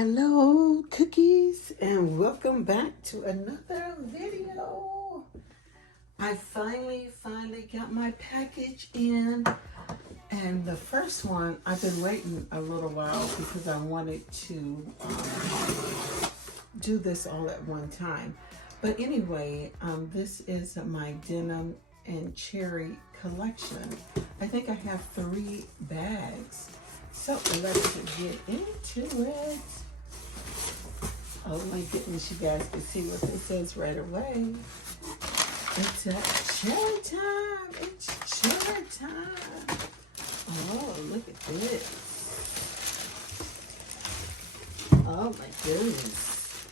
Hello, cookies, and welcome back to another video. I finally got my package in, and the first one, I've been waiting a little while because I wanted to do this all at one time. But anyway, this is my denim and cherry collection. I think I have 3 bags. So let's get into it. Oh my goodness, you guys can see what this says right away. It's cherry time. It's cherry time. Oh, look at this. Oh my goodness.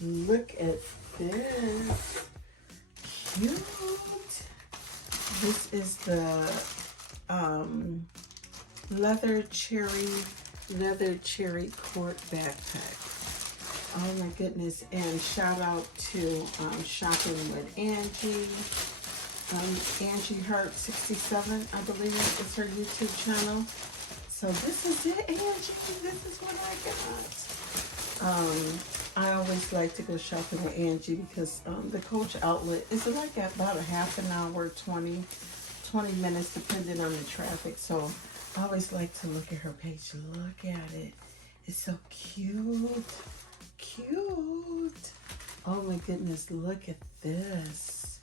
Look at this. Cute. This is the leather cherry cord backpack. Oh my goodness, and shout out to Shopping with Angie. Angie Hart 67, I believe is her YouTube channel. So this is it, Angie. This is what I got. I always like to go shopping with Angie because the Coach outlet is like about a half an hour, 20 minutes, depending on the traffic. So I always like to look at her page. Look at it. It's so cute. Cute. Oh my goodness, look at this.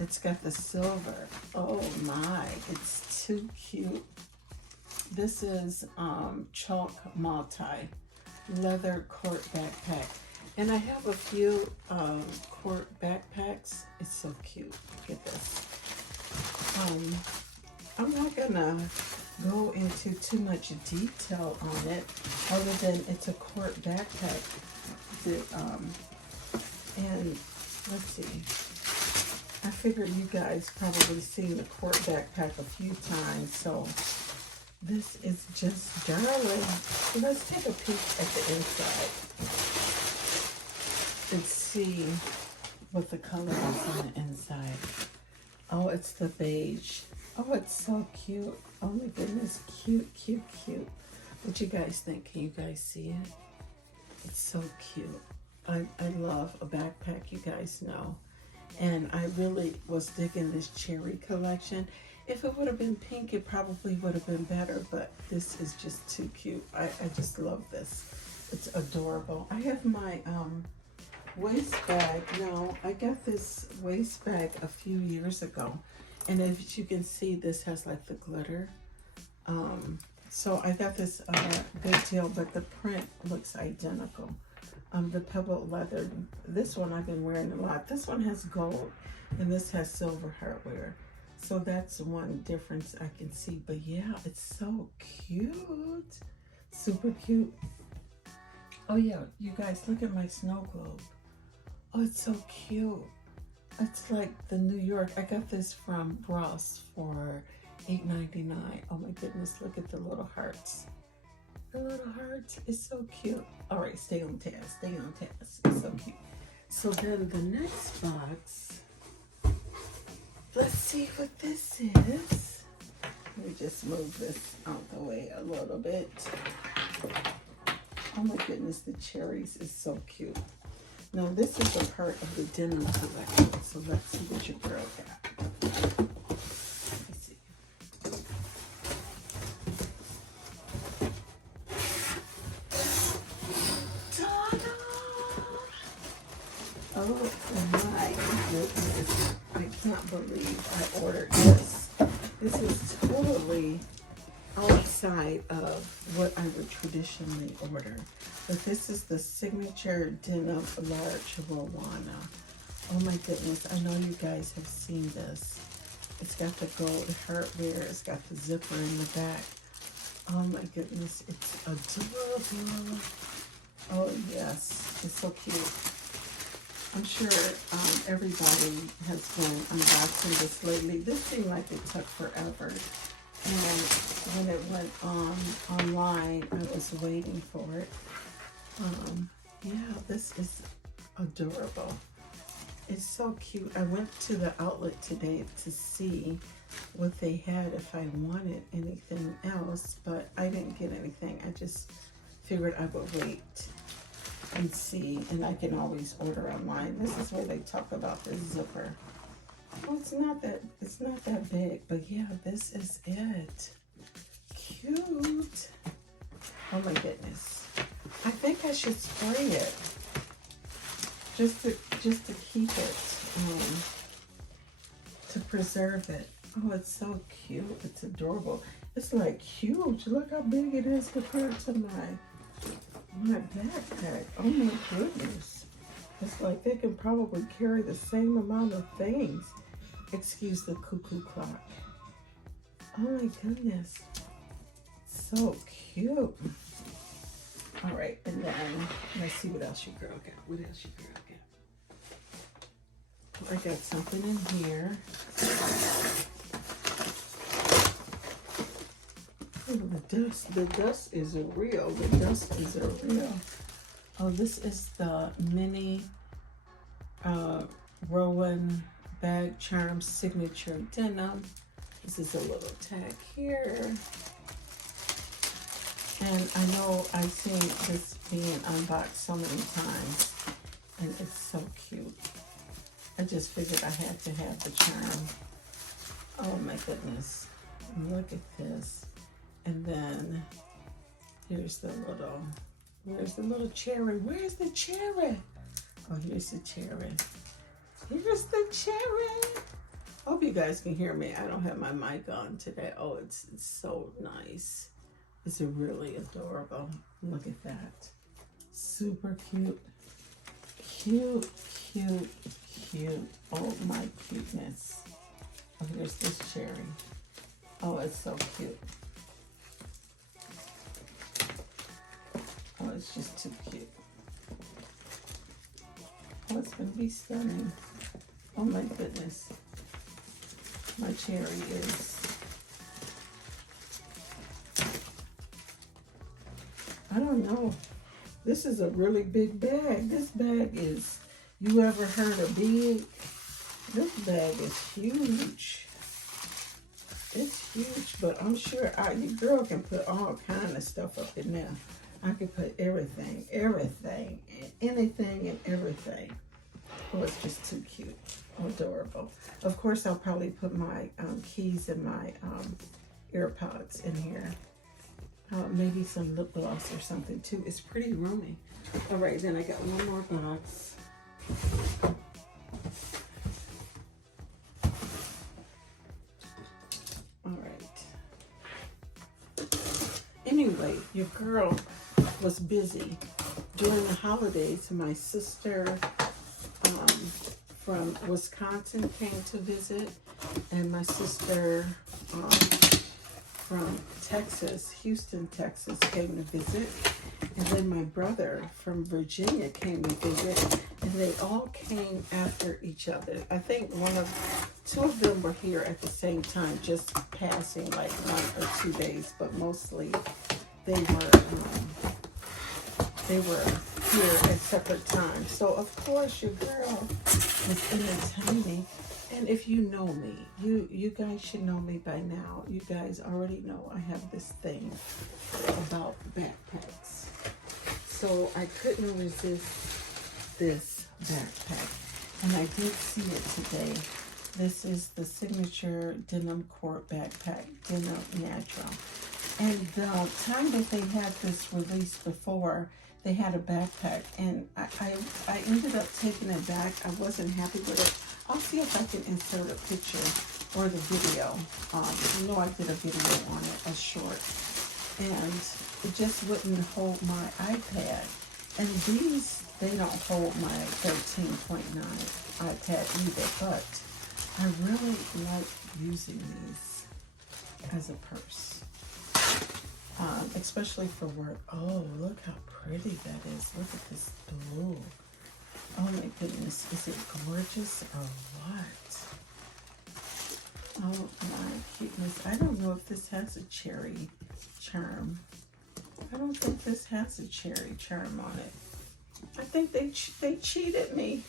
It's got the silver. Oh my, it's too cute. This is chalk multi leather court backpack. And I have a few court backpacks. It's so cute. Look at this. I'm not gonna go into too much detail on it other than it's a court backpack. And let's see, I figured you guys probably seen the court backpack a few times, so this is just darling. So let's take a peek at the inside and see what the color is on the inside. Oh, it's the beige. Oh, it's so cute. Oh my goodness, cute, cute, cute. What you guys think? Can you guys see it? It's so cute. I love a backpack, you guys know. And I really was digging this cherry collection. If it would have been pink, it probably would have been better, but this is just too cute. I just love this. It's adorable. I have my waist bag now. I got this waist bag a few years ago. And as you can see, this has like the glitter. So I got this good deal, but the print looks identical. The pebble leather. This one I've been wearing a lot. This one has gold, and this has silver hardware. So that's one difference I can see. But yeah, it's so cute. Super cute. Oh yeah, you guys, look at my snow globe. Oh, it's so cute. It's like the New York. I got this from Ross for $8.99. Oh my goodness, look at the little hearts. The little hearts is so cute. All right, stay on task. Stay on task. It's so cute. So then the next box. Let's see what this is. Let me just move this out the way a little bit. Oh my goodness, the cherries is so cute. Now this is a part of the denim collection. So let's see what your girl got. Oh my goodness, I can't believe I ordered this. This is totally outside of what I would traditionally order. But this is the signature denim large Rwana. Oh my goodness, I know you guys have seen this. It's got the gold hardware, it's got the zipper in the back. Oh my goodness, it's adorable. Oh yes, it's so cute. I'm sure everybody has been unboxing this lately. This seemed like it took forever. And when it went online, I was waiting for it. Yeah, this is adorable. It's so cute. I went to the outlet today to see what they had if I wanted anything else, but I didn't get anything. I just figured I would wait and see, and I can always order online. This is where they talk about the zipper. Oh, it's not that big, but yeah, this is it. Cute. Oh my goodness. I think I should spray it just to keep it, to preserve it. Oh, it's so cute. It's adorable. It's like huge. Look how big it is compared to my backpack. Oh my goodness. It's like they can probably carry the same amount of things. Excuse the cuckoo clock. Oh my goodness. So cute. All right, and then let's see what else your girl got. What else your girl got? Oh, I got something in here. Oh, the dust is real. The dust is real. Oh, this is the mini Rowan bag charm signature denim. This is a little tag here. And I know I've seen this being unboxed so many times, and it's so cute. I just figured I had to have the charm. Oh my goodness. Look at this. And then here's the little cherry. Where's the cherry? Oh, here's the cherry. Here's the cherry. Hope you guys can hear me. I don't have my mic on today. Oh, it's so nice. It's really adorable. Look at that. Super cute. Cute, cute, cute. Oh my cuteness. Oh, here's this cherry. Oh, it's so cute. Oh, it's just too cute. Oh, it's gonna be stunning. Oh my goodness. My cherry is, I don't know. This is a really big bag. This bag is, you ever heard of big? This bag is huge. It's huge, but I'm sure your girl can put all kind of stuff up in there. I could put everything, anything and everything. Oh, it's just too cute. Adorable. Of course, I'll probably put my keys and my AirPods in here. Maybe some lip gloss or something too. It's pretty roomy. All right, then I got one more box. All right. Anyway, your girl was busy during the holidays. My sister from Wisconsin came to visit, and my sister from Texas, Houston, Texas, came to visit, and then my brother from Virginia came to visit, and they all came after each other. I think two of them were here at the same time, just passing like 1 or 2 days, but mostly they were here at separate times. So of course your girl was entertaining. And if you know me, you guys should know me by now. You guys already know I have this thing about backpacks. So I couldn't resist this backpack. And I did see it today. This is the signature denim core backpack, Denim Natural. And the time that they had this released before, they had a backpack, and I ended up taking it back. I wasn't happy with it. I'll see if I can insert a picture or the video. You know I did a video on it, a short, and it just wouldn't hold my iPad. And these, they don't hold my 13.9 iPad either, but I really like using these as a purse. Especially for work. Oh, look how pretty that is. Look at this blue. Oh my goodness, is it gorgeous or what? Oh my cuteness. I don't know if this has a cherry charm. I don't think this has a cherry charm on it. I think they cheated me.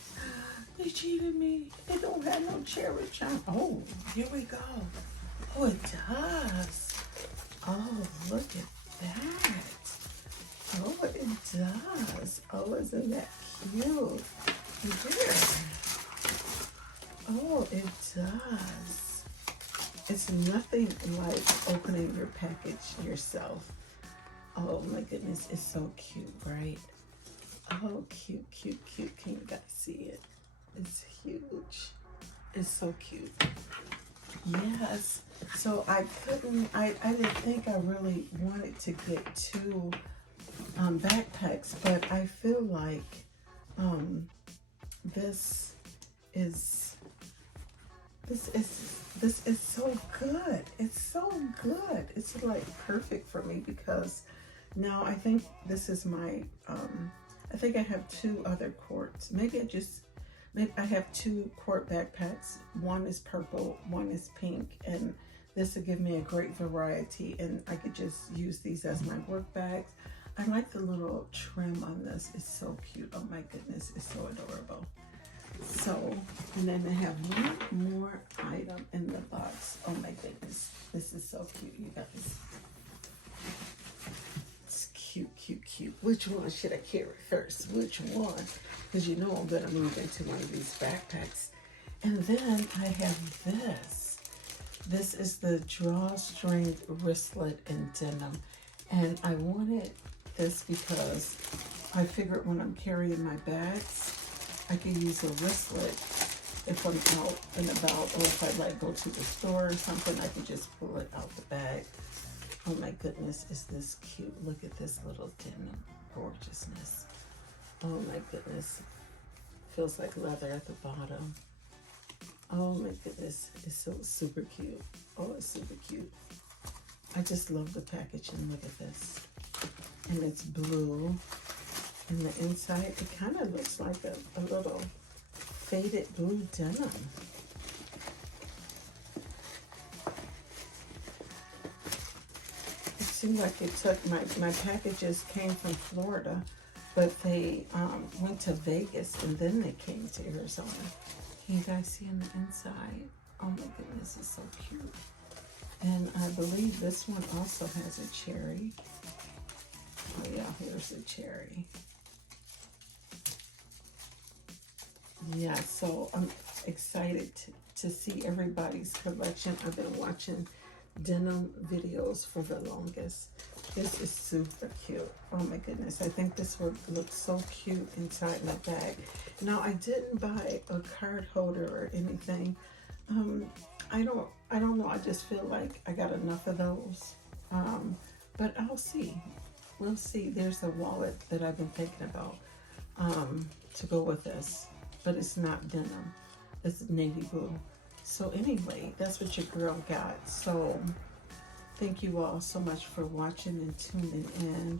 They cheated me. It don't have no cherry charm. Oh, here we go. Oh, it does. Oh, look at that. Oh, it does. Oh, isn't that cute? Here. Oh, it does. It's nothing like opening your package yourself. Oh my goodness, it's so cute, right? Oh, cute, cute, cute. Can you guys see it? It's huge. It's so cute. Yes. So I didn't think I really wanted to get two backpacks, but I feel like um, this is this is so good. It's so good. It's like perfect for me because now I think this is my I think I have two other quarts. Maybe I have two quart backpacks. One is purple, one is pink, and this will give me a great variety, and I could just use these as my work bags. I like the little trim on this. It's so cute. Oh my goodness, it's so adorable. So, and then they have one more item in the box. Oh my goodness, this is so cute, you guys. It's cute, cute, cute. Which one should I carry first? Which one? Because you know I'm gonna move into one of these backpacks. And then I have this. This is the drawstring wristlet in denim. And I wanted this because I figured when I'm carrying my bags, I could use a wristlet if I'm out and about, or if I like go to the store or something, I could just pull it out the bag. Oh my goodness, is this cute? Look at this little denim gorgeousness. Oh my goodness. Feels like leather at the bottom. Oh my goodness, it's so super cute. Oh, it's super cute. I just love the packaging. Look at this. And it's blue. And the inside, it kind of looks like a little faded blue denim. It seemed like it took, my packages came from Florida, but they went to Vegas and then they came to Arizona. Can you guys see on the inside? Oh my goodness, it's so cute. And I believe this one also has a cherry. Oh yeah, here's the cherry. Yeah, so I'm excited to see everybody's collection. I've been watching denim videos for the longest. This is super cute. Oh my goodness, I think this would look so cute inside my bag. Now, I didn't buy a card holder or anything. I don't know. I just feel like I got enough of those. But I'll see. We'll see. There's a wallet that I've been thinking about to go with this, but it's not denim. It's navy blue. So anyway, that's what your girl got. So thank you all so much for watching and tuning in.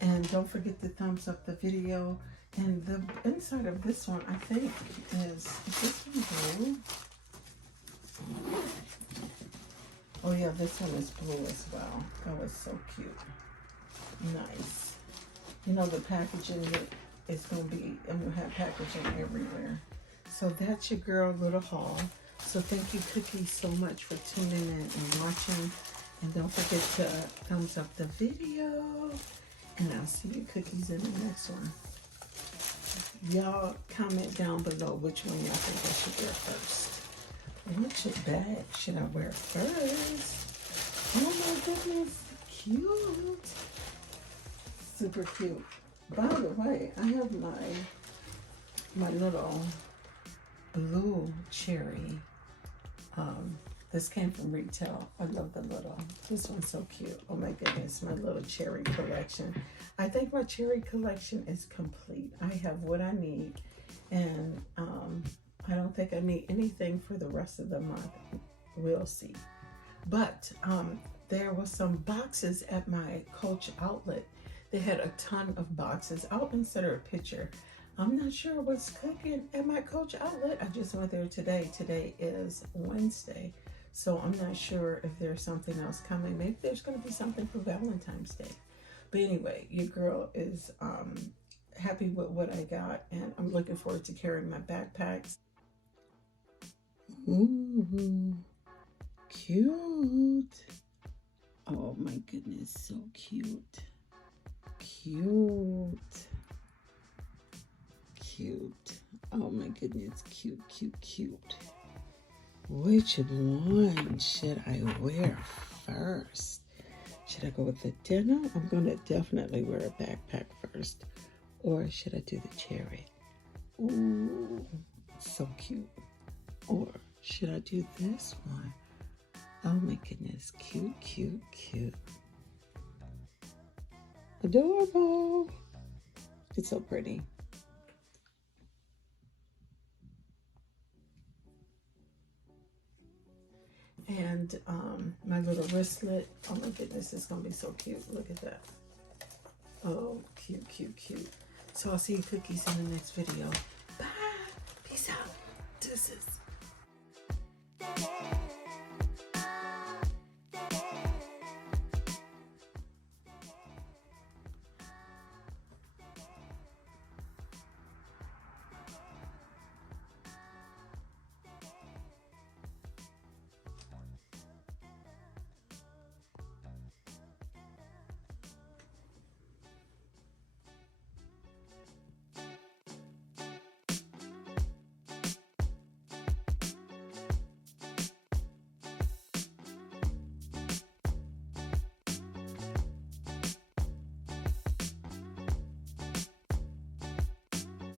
And don't forget to thumbs up the video. And the inside of this one, I think, is this one blue? Oh yeah, this one is blue as well. Oh, it's so cute. Nice. You know, the packaging is going to be, I'm going to have packaging everywhere. So that's your girl little haul. So thank you, Cookie, so much for tuning in and watching. And don't forget to thumbs up the video. And I'll see you, Cookies, in the next one. Y'all comment down below which one y'all think I should wear first. Which bag should I wear first? Oh my goodness, cute. Super cute. By the way, I have my little blue cherry. This came from retail. I love the little, this one's so cute. Oh my goodness, my little cherry collection. I think my cherry collection is complete. I have what I need, and I don't think I need anything for the rest of the month. We'll see. But there was some boxes at my Coach outlet. They had a ton of boxes. I'll insert a picture. I'm not sure what's cooking at my Coach outlet. I just went there today. Today is Wednesday. So I'm not sure if there's something else coming. Maybe there's going to be something for Valentine's Day. But anyway, your girl is happy with what I got. And I'm looking forward to carrying my backpacks. Ooh, cute. Oh my goodness, so cute. cute. Cute. Oh my goodness, cute, cute, cute. Which one should I wear first? Should I go with the denim? I'm going to definitely wear a backpack first. Or should I do the cherry? Ooh, so cute. Or should I do this one? Oh my goodness, cute, cute, cute. Adorable. It's so pretty. And my little wristlet. Oh my goodness, it's gonna be so cute. Look at that. Oh, cute, cute, cute. So I'll see you cookies in the next video. Bye. Peace out. Deuces.